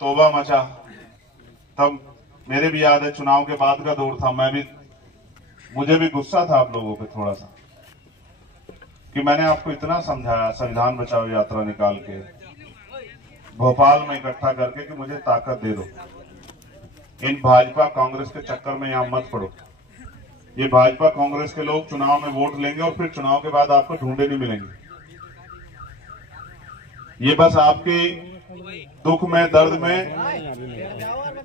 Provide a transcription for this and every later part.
तोबा मचा। तब मेरे भी याद है चुनाव के बाद का दौर था, मुझे भी गुस्सा था आप लोगों पे थोड़ा सा कि मैंने आपको इतना समझाया संविधान बचाओ यात्रा निकाल के भोपाल में इकट्ठा करके कि मुझे ताकत दे दो, इन भाजपा कांग्रेस के चक्कर में यहां मत पड़ो। ये भाजपा कांग्रेस के लोग चुनाव में वोट लेंगे और फिर चुनाव के बाद आपको ढूंढे नहीं मिलेंगे। ये बस आपके दुख में दर्द में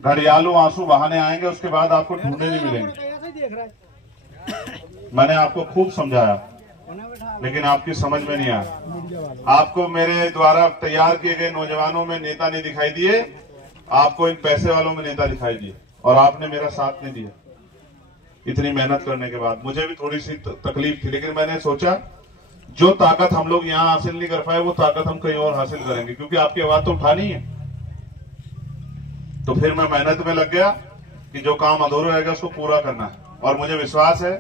घड़ियालू आंसू बहाने आएंगे, उसके बाद आपको ढूंढे नहीं मिलेंगे। मैंने आपको खूब समझाया लेकिन आपकी समझ में नहीं आया। आपको मेरे द्वारा तैयार किए गए नौजवानों में नेता नहीं दिखाई दिए, आपको इन पैसे वालों में नेता दिखाई दिए और आपने मेरा साथ नहीं दिया। इतनी मेहनत करने के बाद मुझे भी थोड़ी सी तकलीफ थी, लेकिन मैंने सोचा जो ताकत हम लोग यहां हासिल नहीं कर पाए वो ताकत हम कहीं और हासिल करेंगे, क्योंकि आपकी आवाज तो उठानी है। तो फिर मैं मेहनत में लग गया कि जो काम अधूरा रहेगा उसको पूरा करना है। और मुझे विश्वास है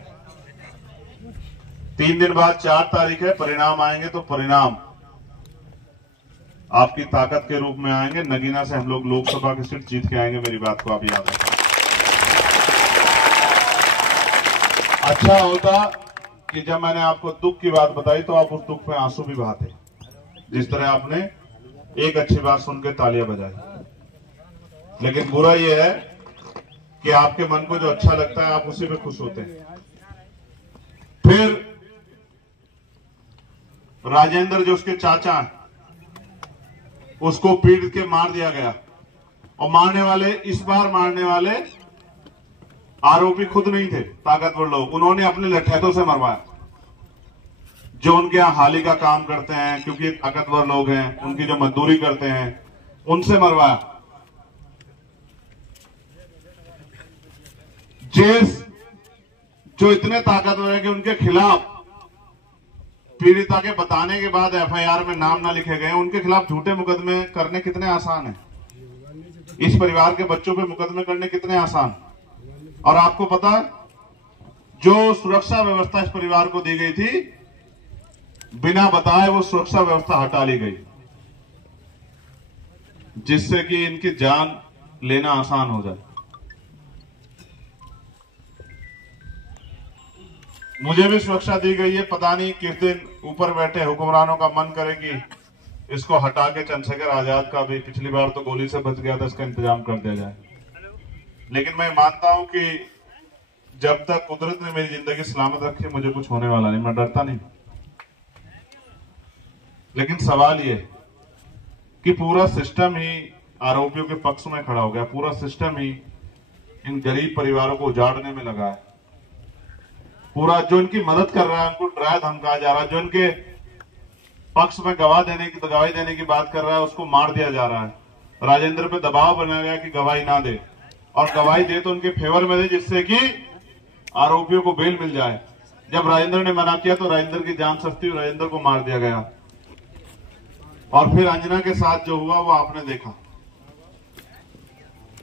3 दिन बाद 4 तारीख है, परिणाम आएंगे तो परिणाम आपकी ताकत के रूप में आएंगे। नगीना से हम लोग लोकसभा की सीट जीत के आएंगे, मेरी बात को आप याद रखें। अच्छा होता कि जब मैंने आपको दुख की बात बताई तो आप उस दुख पे आंसू भी बहाते, जिस तरह आपने एक अच्छी बात सुन के तालियां बजाई। लेकिन बुरा यह है कि आपके मन को जो अच्छा लगता है आप उसी पे खुश होते हैं। फिर राजेंद्र जो उसके चाचा उसको पीट के मार दिया गया, और इस बार मारने वाले आरोपी खुद नहीं थे, ताकतवर लोग, उन्होंने अपने लठैतों से मरवाया। जो उनके यहां हाली का काम करते हैं, क्योंकि ताकतवर लोग हैं, उनकी जो मजदूरी करते हैं उनसे मरवाया। जेस जो इतने ताकतवर है कि उनके खिलाफ पीड़िता के बताने के बाद एफआईआर में नाम ना लिखे गए, उनके खिलाफ झूठे मुकदमे करने कितने आसान है। इस परिवार के बच्चों पे मुकदमे करने कितने आसान। और आपको पता है जो सुरक्षा व्यवस्था इस परिवार को दी गई थी, बिना बताए वो सुरक्षा व्यवस्था हटा ली गई, जिससे कि इनकी जान लेना आसान हो जाए। मुझे भी सुरक्षा दी गई है, पता नहीं किस दिन ऊपर बैठे हुक्मरानों का मन करे कि इसको हटा के चंद्रशेखर आजाद का भी, पिछली बार तो गोली से बच गया था, इसका इंतजाम कर दिया जाए। लेकिन मैं मानता हूं कि जब तक कुदरत ने मेरी जिंदगी सलामत रखी मुझे कुछ होने वाला नहीं, मैं डरता नहीं। लेकिन सवाल ये कि पूरा सिस्टम ही आरोपियों के पक्ष में खड़ा हो गया, पूरा सिस्टम ही इन गरीब परिवारों को उजाड़ने में लगा है। पूरा जो इनकी मदद कर रहा है उनको डराया धमकाया जा रहा है, जो इनके पक्ष में गवाही देने की बात कर रहा है उसको मार दिया जा रहा है। राजेंद्र पे दबाव बनाया गया कि गवाही ना दे, और गवाही दे तो उनके फेवर में दे, जिससे कि आरोपियों को बेल मिल जाए। जब राजेंद्र ने मना किया तो राजेंद्र की जान सस्ती, राजेंद्र को मार दिया गया। और फिर अंजना के साथ जो हुआ वो आपने देखा।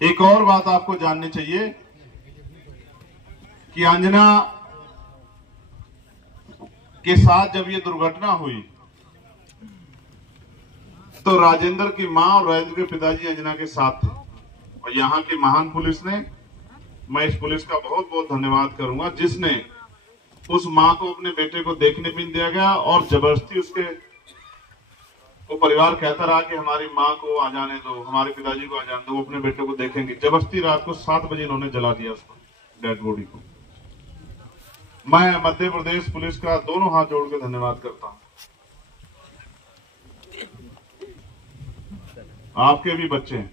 एक और बात आपको जाननी चाहिए कि अंजना के साथ जब ये दुर्घटना हुई तो राजेंद्र की मां और राजेंद्र के पिताजी अंजना के साथ थे। और यहाँ की महान पुलिस ने, मैं इस पुलिस का बहुत बहुत धन्यवाद करूंगा, जिसने उस मां को अपने बेटे को देखने भी नहीं दिया गया, और जबरदस्ती वो परिवार कहता रहा कि हमारी मां को आ जाने दो, हमारे पिताजी को आ जाने दो, वो अपने बेटे को देखेंगे। जबरदस्ती रात को 7 बजे इन्होंने जला दिया उसको, डेड बॉडी को। मैं मध्य प्रदेश पुलिस का दोनों हाथ जोड़ के धन्यवाद करता हूं। आपके भी बच्चे हैं,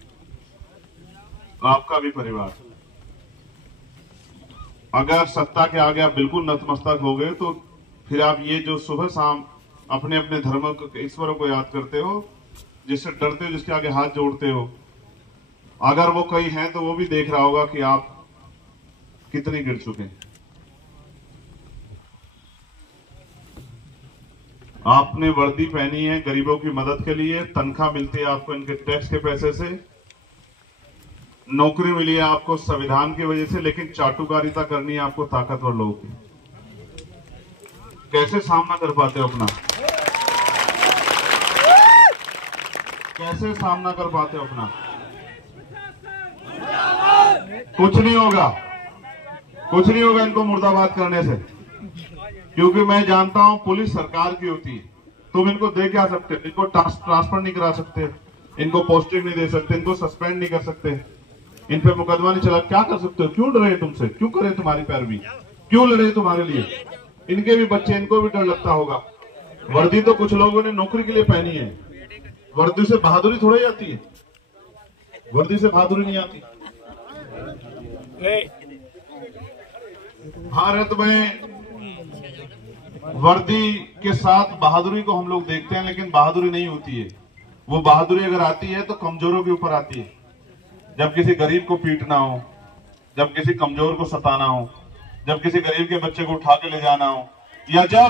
आपका भी परिवार, अगर सत्ता के आगे आप बिल्कुल नतमस्तक हो गए तो फिर आप ये जो सुबह शाम अपने अपने धर्म को, ईश्वरों को याद करते हो, जिससे डरते हो, जिसके आगे हाथ जोड़ते हो, अगर वो कहीं है तो वो भी देख रहा होगा कि आप कितने गिर चुके हैं। आपने वर्दी पहनी है गरीबों की मदद के लिए, तनख्वाह मिलती है आपको इनके टैक्स के पैसे से, नौकरी मिली है आपको संविधान की वजह से, लेकिन चाटुकारिता करनी है आपको ताकतवर लोगों की। कैसे सामना कर पाते हो अपना, कैसे सामना कर पाते हो अपना? कुछ नहीं होगा, कुछ नहीं होगा इनको मुर्दाबाद करने से, क्योंकि मैं जानता हूं पुलिस सरकार की होती है। तुम इनको दे क्या सकते, इनको ट्रांसफर नहीं करा सकते, इनको पोस्टिंग नहीं दे सकते, इनको सस्पेंड नहीं कर सकते, इन पे मुकदमा नहीं चला, क्या कर सकते हो? क्यों डरे तुमसे? क्यों करे तुम्हारी पैरवी? क्यों लड़े तुम्हारे लिए? इनके भी बच्चे, इनको भी डर लगता होगा। वर्दी तो कुछ लोगों ने नौकरी के लिए पहनी है, वर्दी से बहादुरी थोड़ी आती है, वर्दी से बहादुरी नहीं आती। भारत में वर्दी के साथ बहादुरी को हम लोग देखते हैं, लेकिन बहादुरी नहीं होती है। वो बहादुरी अगर आती है तो कमजोरों के ऊपर आती है। जब किसी गरीब को पीटना हो, जब किसी कमजोर को सताना हो, जब किसी गरीब के बच्चे को उठा के ले जाना हो, या जब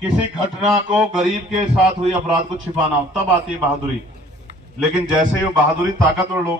किसी घटना को गरीब के साथ हुई अपराध को छिपाना हो, तब आती है बहादुरी। लेकिन जैसे ही वो बहादुरी ताकतवर लोग